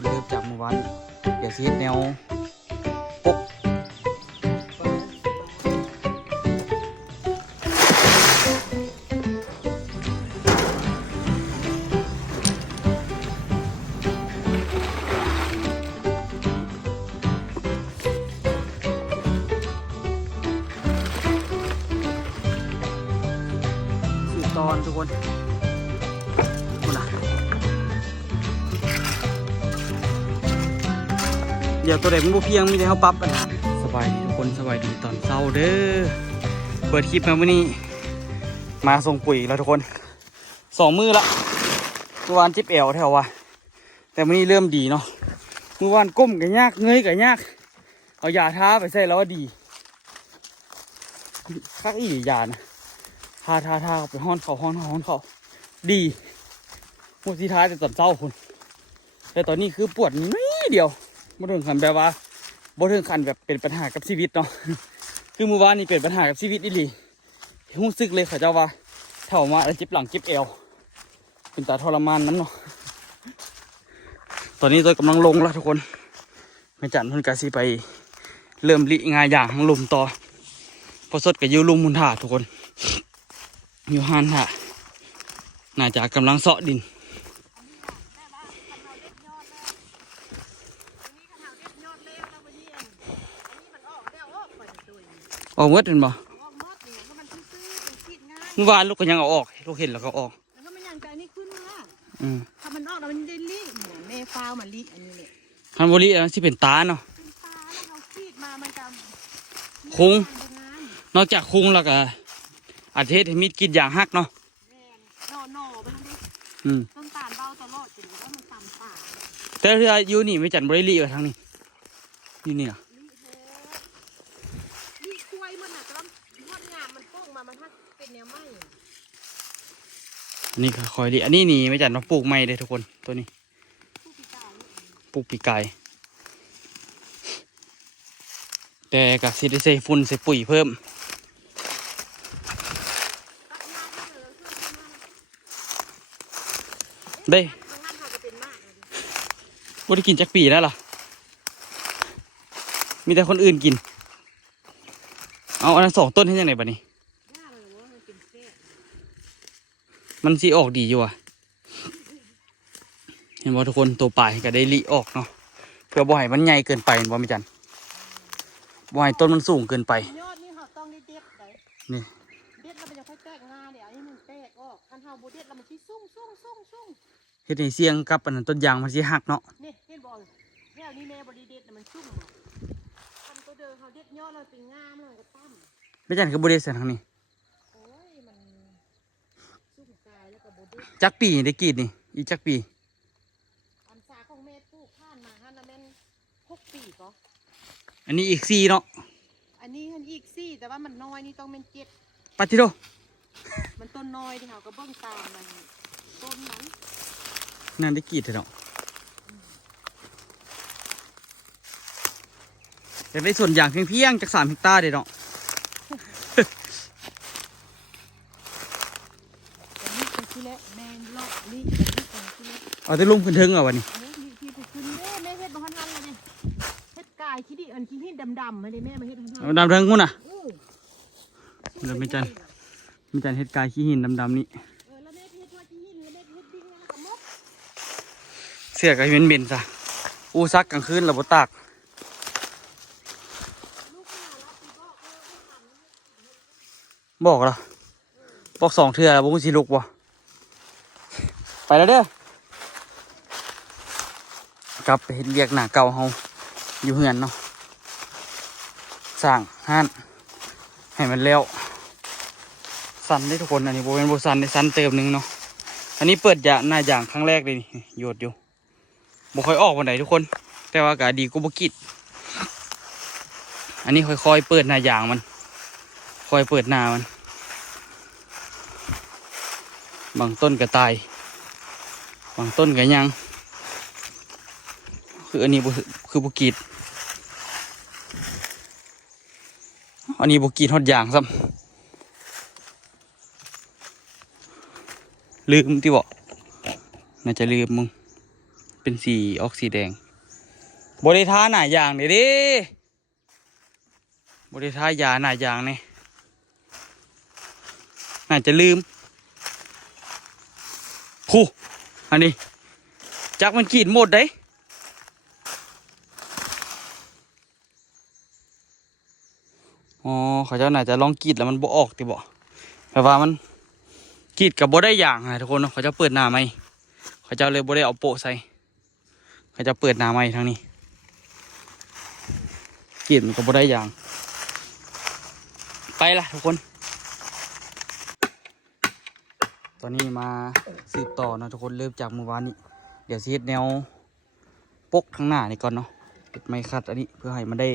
คนเริ่มจากเมื่อวานเดี๋ยวสิเฮ็ดแนวปกสี่ตอนทุกคนเดี๋ยวตัวเด็กมันบ่เพียงมีแต่เขาปรั๊บกันนะสบายดีทุกคนสบายดีตอนเช้าเด้อเปิดคลิปมาวันนี้มาส่งปุ๋ยแล้วทุกคน2 มื้อละเมื่อวานจิ๊บแอวแถวว่ะแต่วันนี้เริ่มดีเนาะเมื่อวานก้มกันยากเงยกันยากเอายาท้าไปใส่แล้วว่าดีคักอียานะทาไปห้อนเขาดีหมดที่ท้าแต่ตอนเช้าคุณแต่ตอนนี้คือปวดนิดเดียวบ่ถึงขั้นแบบว่าบ่ถึงขั้นแบบเป็นปัญหากับชีวิตเนาะ คือเมื่อวานนี้เป็นปัญหากับชีวิตอีหลีรู้สึกเลยเขาเจ้าว่าเท่ามาแล้วเจ็บหลังเจ็บเอวเป็นตาทรมานนั้นเนาะตอนนี้ตัวกำลังลงแล้วทุกคนแม่จันเพิ่นกะสิไปเริ่มลิงาอย่างลุมต่อพอสดกับยูลุมมุนถ่าทุกคนอยู่หันถ่าน่าจะกำลังเสาะดินออกเมื่อเห็นบ่เมื่อวานลูกก็ยังเอาออกลูกเห็นแล้วก็ออกแล้วก็มันยังแต่อันนี้ขึ้นมาถ้ามันออกแล้วมันได้ลีเหมือนเมฟาวมันลีอันนี้เลยฮันบริที่เป็นตาเนาะเป็นตาแล้วเราขีดมามันจะคุ้งนอกจากคุ้งแล้วก็อาเทศให้มีดกินอย่างฮักเนาะหน่อไปทั้งนี้ต้นตาลเบาตลอดจริงว่ามันต่ำป่าแต่เรือยูนี่ไม่จัดบริลีกับทางนี้นี่เนี่ยลีคุยมันอ่ะแต่ว่าทอดงามมันโป่งมามันถ้าเป็นแนวไม้นี่คอยดีอันนี้นี่ไม่จัดมาปลูกไม้เลยทุกคนตัวนี้ปลูกปีกไก่แต่กับซีดีเซฝุ่นใส่ปุ๋ยเพิ่มได้บ่ได้กินจักปีแล้วล่ะมีแต่คนอื่นกินเอาอันนั้น2 ต้นให้ยังไงบ้านี้มันสีออกดีอยู่อ่ะเห็นว่าทุกคนตัวปลายก็ได้ลิออกเนาะเพื่อบ่ให้มันใหญ่เกินไปเห็นว่าไม่จันบ่ให้ต้นมันสูงเกินไปยอดนี่เขาต้องได้เด็ดเลยนี่เด็ดแล้วมันจะค่อยแตกงาเดี๋ยวอันนี้มันแตกออกคันเฮาบ่เด็ดแล้วมันสิซุ่งเฮ็ดให้เสียงกับอันนั้นต้นยางมันสิหักเนาะนี่เห็นบ่แถวนี้แม่บ่ได้เด็ดมันซุ่งคันตัวเดิมเขาเด็ดยอดแล้วเป็นงามแล้วก็ตั้มไม่จันคือบ่ได้เสียทางนี้จักปีได้กรีดนี่อีจักปีอันสาของเมตรผู้ผ่านมาฮันนะแม่น6 ปีก็อันนี้อีก4เนาะอันนี้ฮันอีก4แต่ว่ามันน้อยนี่ต้องเป็น7ปาติโดมันต้นน้อยที่เขาก็เบิ่งตามมันต้นนั้นนั่นได้กรีดเนาะแต่ในส่วนอย่างเพียงจาก3 เฮกตาร์เด้เนาะเอาแต่ลุงพื้นทึงเอาวันนี้เฮ็ดกายขี้ดิอันขี้หินดำๆมาดิแม่มาเฮ็ดดำเทิงงูน่ะเราไม่จันเฮ็ดกายขี้หินดำๆนี่เสียกับเบนซะอูซักกลางคืนเราบ่ตากบอกเหรอบอก2 เทื่อแล้วบ่สิลุกบ่ไปแล้วเด้อกลับไปเห็นเรียกหน้าเก่าเฮาอยู่เฮือนเนาะสร้างห้านให้มันแล้วสันได้ทุกคนอันนี้โบเป็นโบสันได้สันเติมนึงเนาะอันนี้เปิดยาหน้าอย่างครั้งแรกเลยนี่โยดอยู่บ่ค่อยออกวันไหนทุกคนแต่ว่ากะดีกูบ่กิดอันนี้ค่อยๆเปิดหน้าอย่างมันค่อยเปิดหน้ามันบางต้นก็ตายบางต้นก็ยังคืออันนี้คือบุกีดอันนี้บุกีดหดอย่างซ้ำลืมที่บอกน่าจะลืมมึงไป เป็นสีออกสีแดงบริทาหน่ายางเด้บริทายาหน่ายางนี่น่าจะลืมผู้อันนี้จักมันกรีดหมดได้อ๋อเขาเจ้าน่าจะลองกรีดแล้วมันบ่ออกติบ่แต่ว่ามันกรีดกับบ่ได้อย่างนะทุกคนเขาจะเปิดหน้าไหมเขาเจ้าเลยบ่ได้เอาโปะใส่เขาจะเปิดหน้าไหมทางนี้กรีดมันก็บ่ได้อย่างไปละทุกคนตอนนี้มาสืบต่อนะทุกคนเริ่มจากเมื่อวานนี้เดี๋ยวสิเฮ็ดแนวปกข้างหน้านี่ก่อนเนาะเฮ็ดไม้คัดอันนี้เพื่อให้มันได้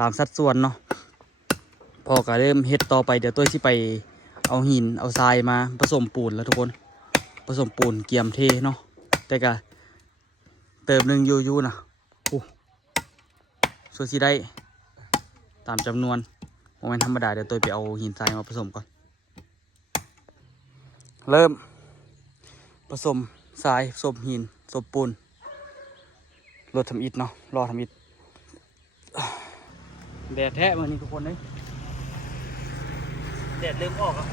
ตามสัดส่วนเนาะพอก็เริ่มเฮ็ดต่อไปเดี๋ยวตัวที่ไปเอาหินเอาทรายมาผสมปูนแล้วทุกคนผสมปูนเกียมเทเนาะแต่ก็เติมหนึ่งยูนะโอ้ส่วนที่ได้ตามจำนวนโมเมนต์ธรรมดาเดี๋ยวตัวไปเอาหินทรายมาผสมก่อนเริ่มผสมทรายผสมหินผสมปูนรถทำอิฐเนาะรอทำอิฐแดดแท้มานี่ทุกคนเลยแดดเริ่มออกอ่ะ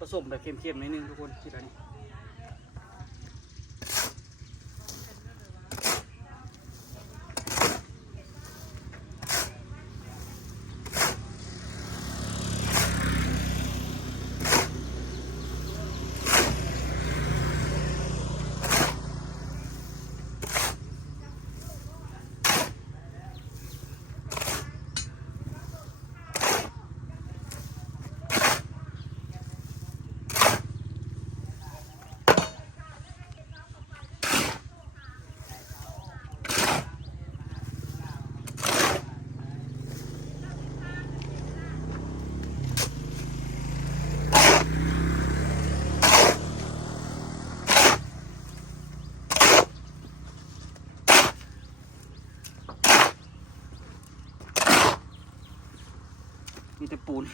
ผสมแบบเข้มๆนิดนึงทุกคนที่ร้านนี้มีแต่ปูน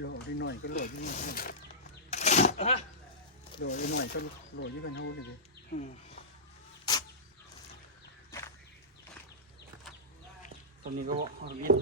โหลดหน่อยก็โหลดยิ่งโหลดหน่อยก็โหลดยิ่งเป็นหูเลยตอนนี้ก็หอมอิฐ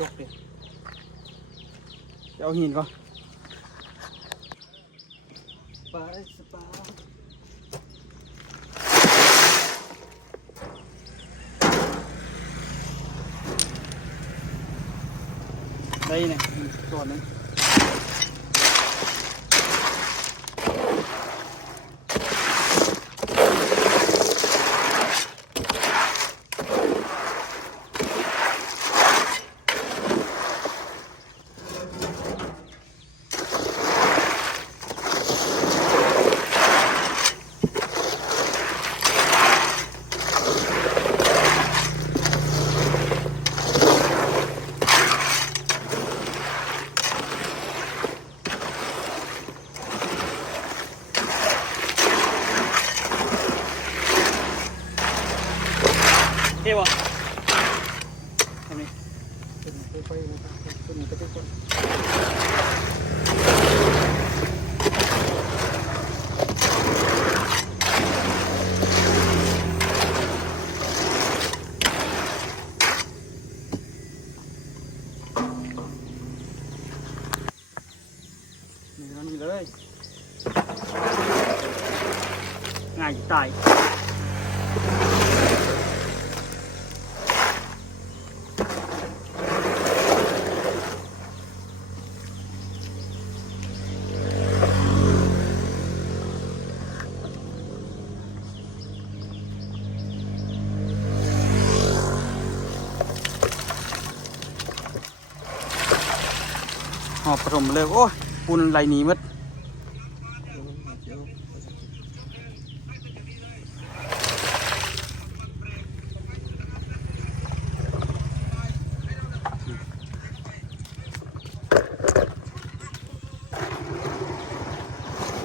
จกดิเอาหินก่อนปลาได้สปา ได้เนี่ยตัวนึงเท่บ่ทำนี่นี่เลยง่ายจะตายหอบผสมเลยโอ้ยปูนไหลหนีหมด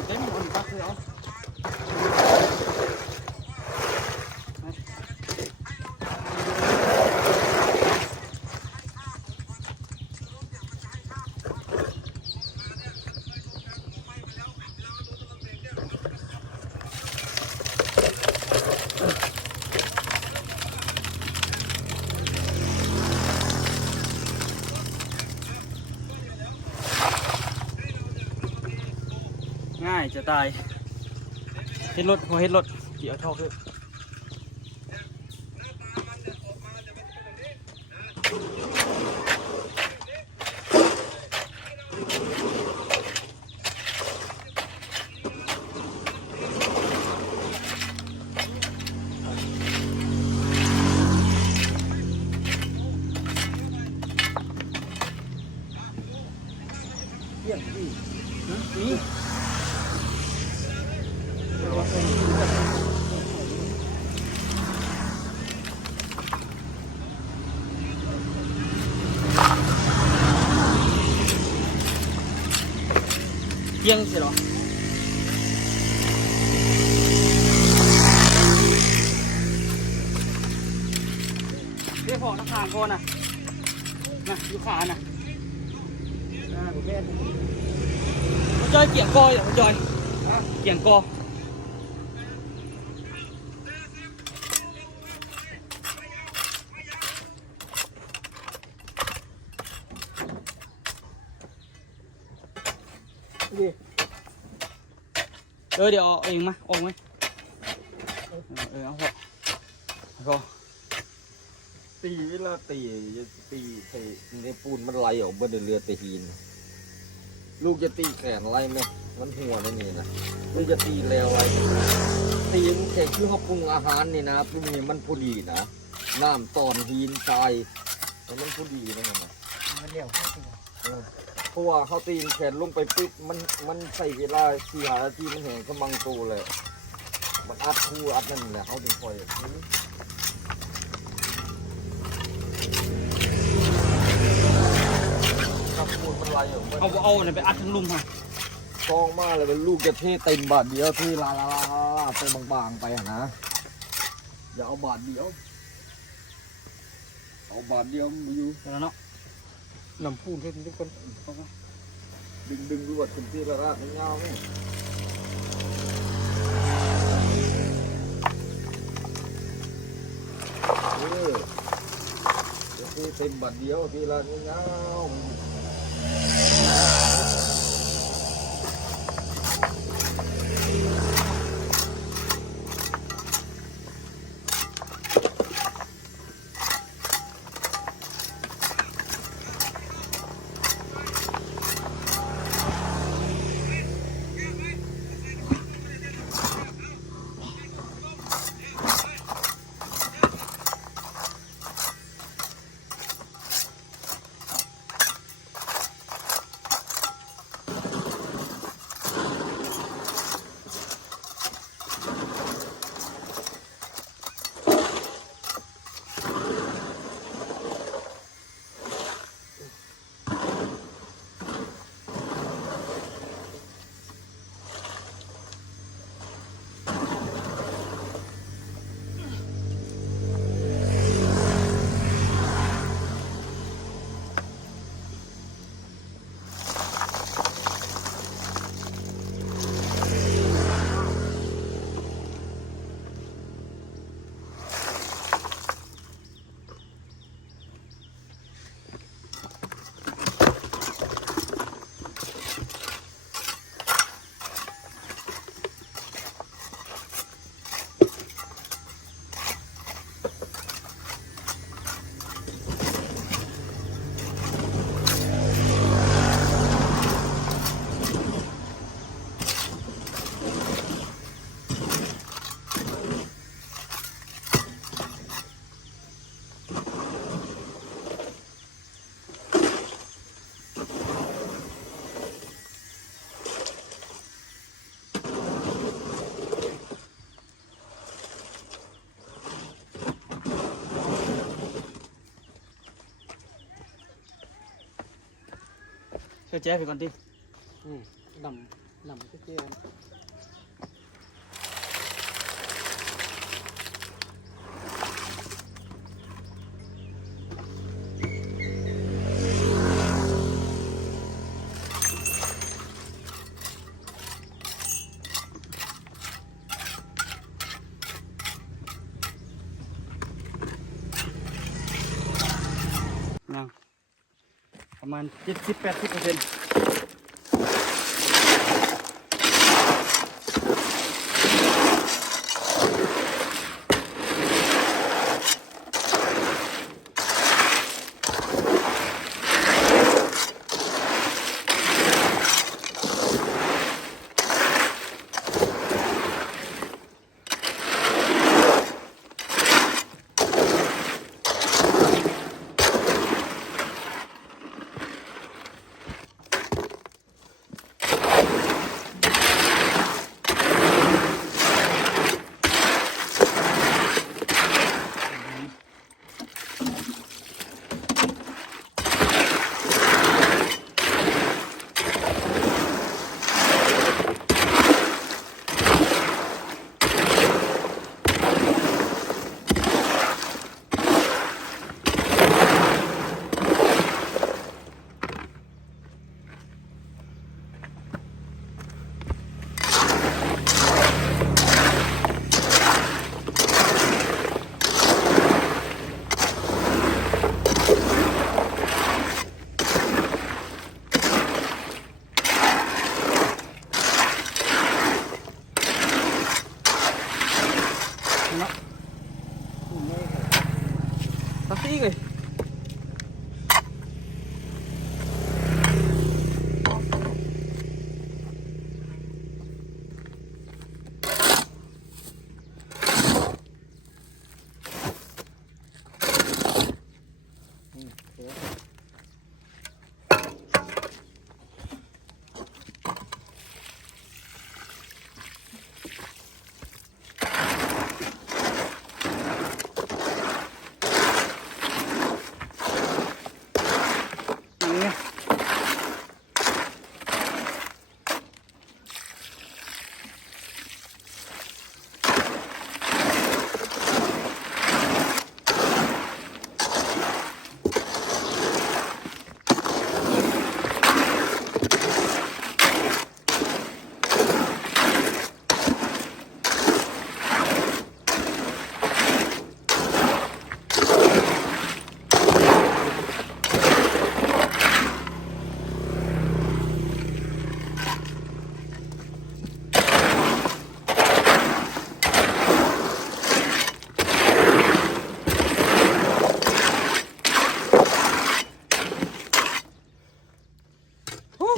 เต็มหมดปักเลยเอาง่ายจะตายเฮ็ดรถพอเฮ็ดรถเกี่ยวท่อคือเยี่ยมดีนี่เที่ยงสิเหรอเรียกพอนักข่างพอนะอยู่ขาน่ะจอยเกี่ยงกออยู่จอยเกี่ยงกอเดี๋ยวเอาเองมาออกไหมเอาพอ ตีเวลาตีจะตีใส่ในปูนมันไหลออกบนเรือตะหินลูกจะตีแขนไหลไหมมันหัวในนี่นะลูกจะตีแล้วไหลตีมันแค่คือเขาปรุงอาหารนี่นะปรุงนี่มันพอดีนะน้ำตอนหินทรายแล้วมันพอดีนะเห็นไหม มันเดี่ยวเข้าตัว เพราะว่าเขาตีแขนลงไปปิ๊บมันใส่เวลา4-5 นาทีมันแห้งกำลังโตเลยมันอัดคู่อัดนั่นแหละเขาถึงปล่อยครับปูนมันไหลออก เอาเนี่ยไปอัดทั้งลุมค่ะ ซองมาเลยเป็นลูกจะเทเต็มบาทเดียวที่ลาไปบางๆไปนะอย่าเอาบาทเดียวเอาบาทเดียวมาอยู่ แล้วเนาะ น้ำพูนให้ทุกคน ดึงดูว่าถึงที่ละลาดเงาไหมจะเทเต็มบาทเดียวที่ละเงา อแจ๊ไปก่อนดิ นำก็เจียน ยังประมาณ70-80%ตักซี่เลยอย่างเงี้ยโอ้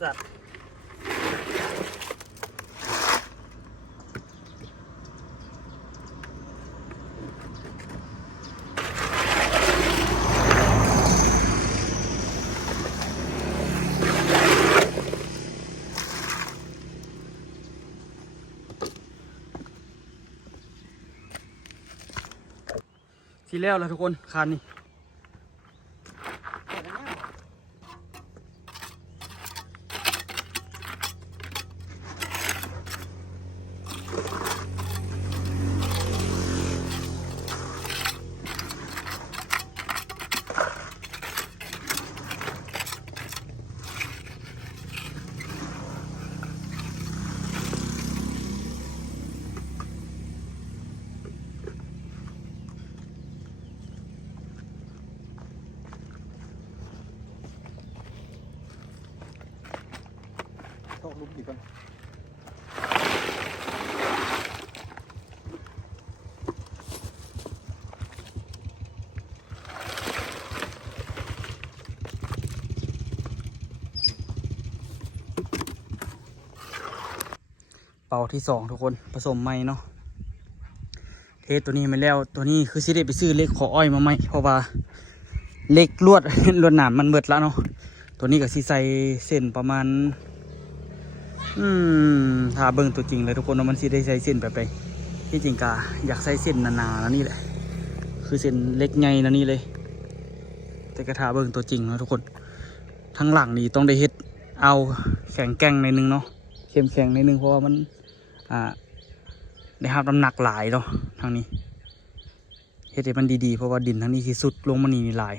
สัตว์ทีแล้วล่ะทุกคนคันนี้ ตกลุกดีก่อน เป่าที่สองทุกคนผสมใหม่เนาะเทสตัวนี้มาแล้วตัวนี้คือสิได้ไปซื้อเหล็กขออ้อยมาใหม่เพราะว่าเหล็กลวด ลวดหนามมันเบิดแล้วเนาะตัวนี้ก็สิใส่เส้นประมาณถ้าเบิ่งตัวจริงเลยทุกคนว่ามันสิได้ใส่เส้นแบบใดที่จริงกะอยากใส่เส้นหนาๆแล้วนี่แหละคือเส้นเล็กไงนะนี่เลยแต่กระทาเบิ่งตัวจริงนะทุกคนทั้งหลังนี่ต้องได้เฮ็ดเอาแข็งแกร่งในนึงเนาะเข้มแข็งในนึงเพราะว่ามันได้รับน้ำหนักหลายเนาะทางนี้เฮ็ดให้มันดีๆเพราะว่าดินทางนี้ที่สุดลงมานี่หลาย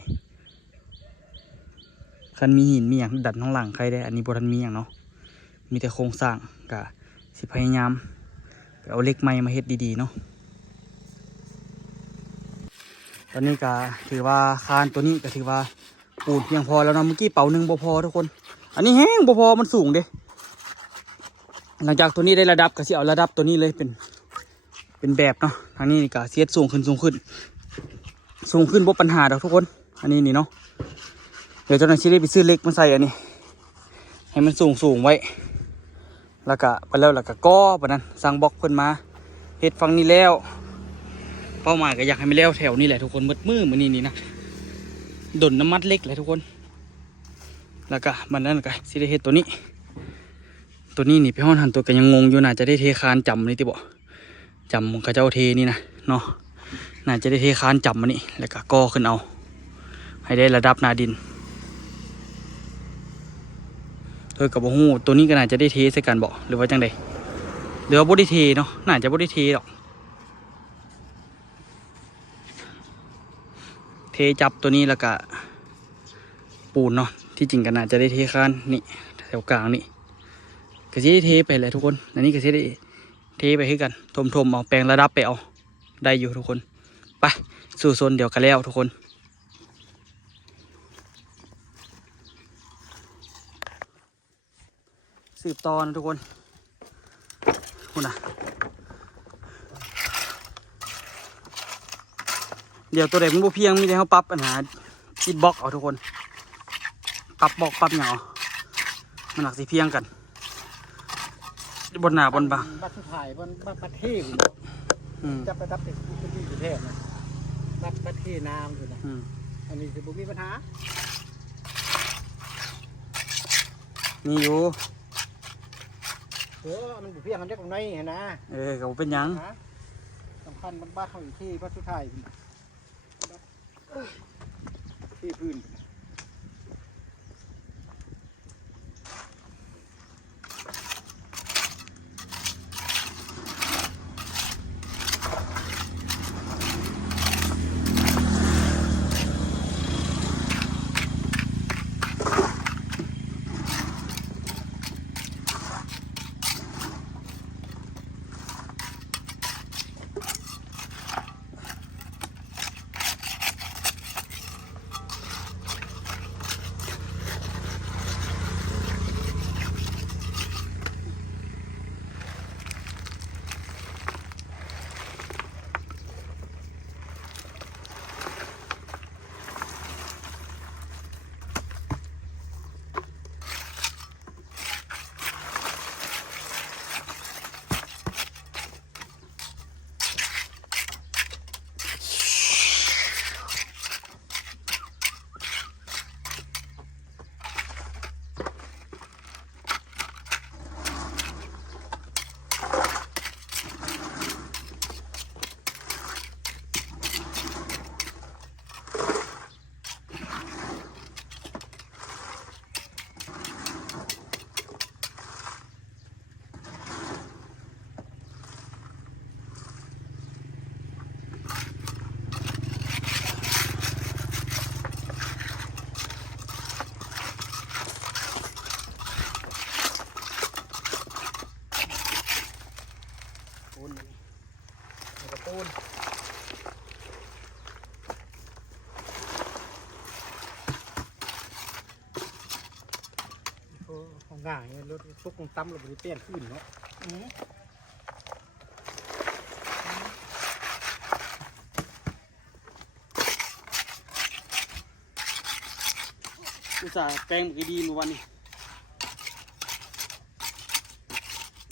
คันมีหินมีอย่างดันทั้งหลังใครได้อันนี้บ่ทันมีอย่างเนาะมีแต่โครงสร้างกะสิพยายามไปเอาเหล็กไม้มาเฮ็ดดีๆเนาะตอนนี้ก็ถือว่าคานตัวนี้ก็ถือว่าปูนเพียงพอแล้วเนาะเมื่อกี้เป่าหนึ่งบ่พอทุกคนอันนี้แห้งบ่พอมันสูงเด้หลังจากตัวนี้ได้ระดับก็สิเอาระดับตัวนี้เลยเป็นแบบเนาะทางนี้ก็เสียดสูงขึ้นบ่ปัญหาดอกทุกคนอันนี้นี่เนาะเดี๋ยวเจ้าหน้าที่ได้ไปซื้อเหล็กมาใส่อันนี้ให้มันสูงไว้แล้วก็ไปแล้วก็ปะนั้นสั่งบล็อกเพิ่นมาเฮ็ดฟังนี้แล้วเป้าหมายก็อยากให้มันแล้วแถวนี้แหละทุกคนมืดนี่นะดนน้ำมัดเล็กเลยทุกคนแล้วก็มันนั่นก็สิได้เฮ็ดตัวนี้นี่ไปห้องหันตัวก็ยังงงอยู่น่าจะได้เทคานจำนี่ติบ่จำเขาเจ้าเทนี่นะเนาะน่าจะได้เทคานจำมันนี่แล้วก็ก่อขึ้นเอาให้ได้ระดับหน้าดินโดยกับบ่ฮู้ตัวนี้ก็น่าจะได้เทใส่กันบ่หรือว่าจังใดหรือว่าบ่ได้เทเนาะน่าจะบ่ได้เทหรอกเทจับตัวนี้แล้วก็ปูนเนาะที่จริงก็น่าจะได้เทคานนี่แถวกลางนี่ก็จะได้เทไปเลยทุกคนอันนี้ก็จะได้เทไปให้กันทมเอาแปลงระดับไปเอาได้อยู่ทุกคนไปสู่โซนเดียวกันแล้วทุกคนสืบต่อนะทุกคนคุณนะเดี๋ยวตัวเด็กมันบ่เพียงมีแต่เขาปรับปัญหาจิตบล็อกเอาทุกคนปรับบล็อกปรับเหงามันหนักสิเพียงกันบนหนาบนบ่า บัตรสุดท้ายบนบัตรเทพจะไปรับเป็นผู้ที่อยู่เทพนะบัตรเทน้ำอยู่นะอันนี้คือบุมีปัญหา นี่อยู่ มันบุเพียงกันได้กับน้อยเห็นนะ ก็บ่เป็นหยัง สำคัญบ้านเขาอยู่ที่บัตรสุดท้ายที่พื้นของง่ายรถซุกของตั้มเราไปเปลี่ยนขึ้นเนาะ อุตส่าห์แปลงเมื่อกี้ดีเมื่อวันนี้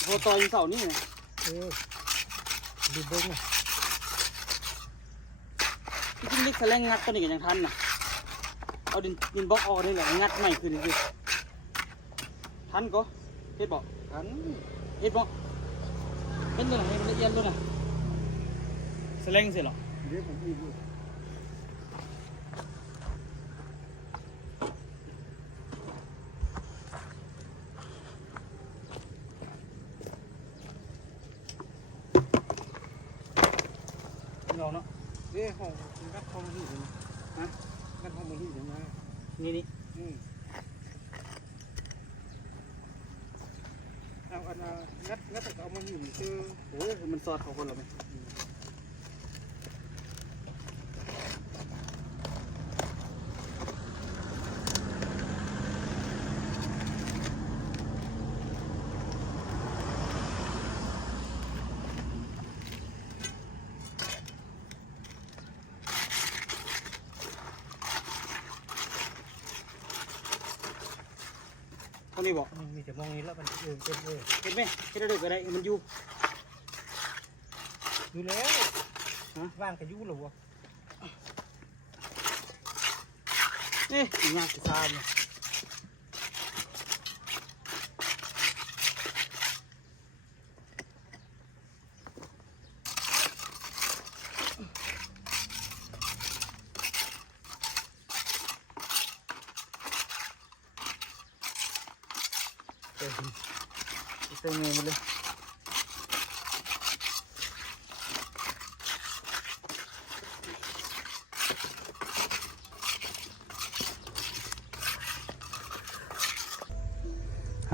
โคตอยเสานี่นะ ดูเบิ้งอ่ะ ที่จริงเล็กแสลงงัดตัวนี้กันยังทันนะเอาดินบล็อกออกนี่แหละงัดใหม่ขึ้นคือทันก็เฮ็ดบอก อัน เฮ็ดบอกเฮ็ดเลยนะเฮ็ดละเอียดเลยนะแสลงเสร็จหรอ เดี๋ยวผมอีก เราเนาะ เดี๋ยวห้องงัดห้องนี่นะฮะงัดห้องนี่นะ นี่ เอาอันงัดแต่เอามาหนึ่งคือ โอ้ยมันสอดเขาคนละไหมเท่านี้บอก มีแต่มองนี้แล้วมันเป็น เห็นไหมเห็นได้ก็ได้มันอยู่ ดูแล้วว่างกับยูหรอวะ นี่งานกิจการเนี่ยเต็มเลย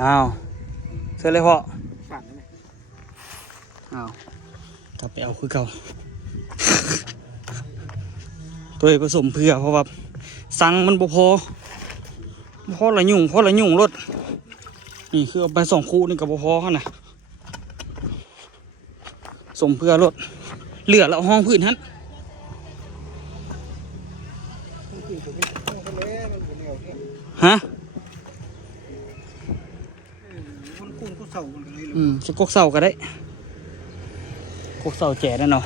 อ้าวเสร็จเลยพ่อ ฝันไหม อ้าวกลับไปเอาคือเก่า ตัวเองผสมเพื่อเพราะว่าสั่งมันบ่พอละยุ่งรถนี่คือเอาไป2 คู่นี่กับบ่พอเขาน่ะสมเพื่อรถเหลือแล้วห้องพื้นฮั่น มันกินตัวนี้มันก็เลยมันเหนียวแค่ ฮะ มันกุ้งก็เสามันก็เลย จะกกเสาก็ได้กกเสาแจ๋นั่นเนาะ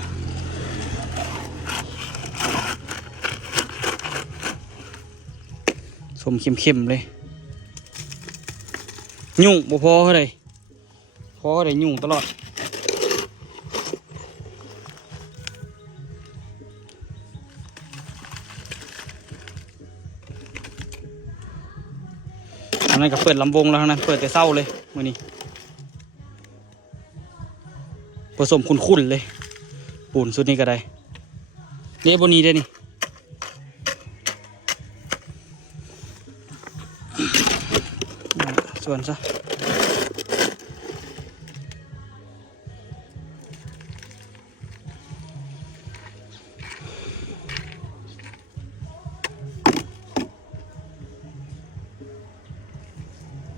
สมเข้มๆเลยยุ่งบ่พอเลยพอเลยยุ่งตลอดอันนั้นก็เปิดลำวงแล้วนะเปิดแต่เศร้าเลยมื้อนี้ผสมขุ่นๆเลยปูนสุดนี้ก็ได้เนี่ยบนนี้ได้นี่ส่วนซะ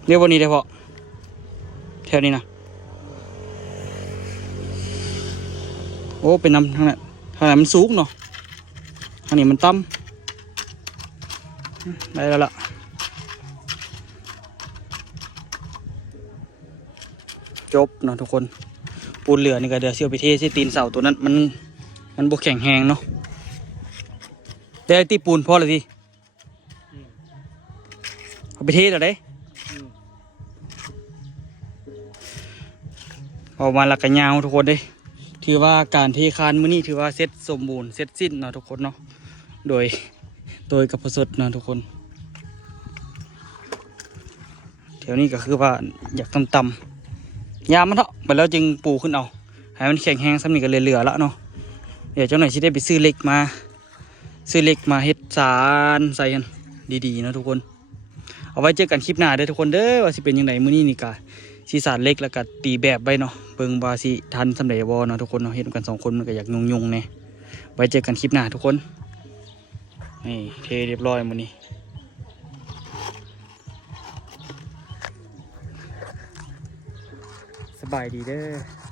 เรียกวันนี้ได้พอแถวนี้นะโอ้เป็นน้ำทางนั้นมันสูงเนาะทางนี้มันต่ำได้แล้วล่ะจบเนาะทุกคนปูนเหลือนี่ก็เดี๋ยวเสียวไปเทใส่ตีนเสาตัวนั้นมันบวแข็งแหงเนาะได้ตีปูนพอเลยทีเอาไปเทเดี๋ยวได้ออกมาหลักกันยาวทุกคนเด้ถือว่าการเทคานมื้อนี้ถือว่าเสร็จสมบูรณ์เสร็จสิ้นเนาะทุกคนเนาะโดยกับประสดเนาะทุกคนแถวนี้ก็คือว่าอยากต่ำๆยามมันเถาะไปแล้วจึงปูขึ้นเอาให้มันแข็งแห้งซ้ำนี่ก็เหลือๆแล้วเนาะเดี๋ยวเจ้าหน่อยสิได้ไปซื้อเหล็กมาเฮ็ดสารใส่กันดีๆเนาะทุกคนเอาไว้เจอกันคลิปหน้าเด้อทุกคนเด้อว่าสิเป็นยังไงมื้อนี้นี่กะสีสารเล็กแล้วก็ตีแบบไปเนาะเบิ่งบาสิทันสำเร็จบ่เนาะทุกคนเนาะเฮ็ดกัน2 คนมันก็อยากยุ่งๆเนี่ยไว้เจอกันคลิปหน้าทุกคนนี่เทเรียบร้อยมื้อนี้สบายดีเด้อ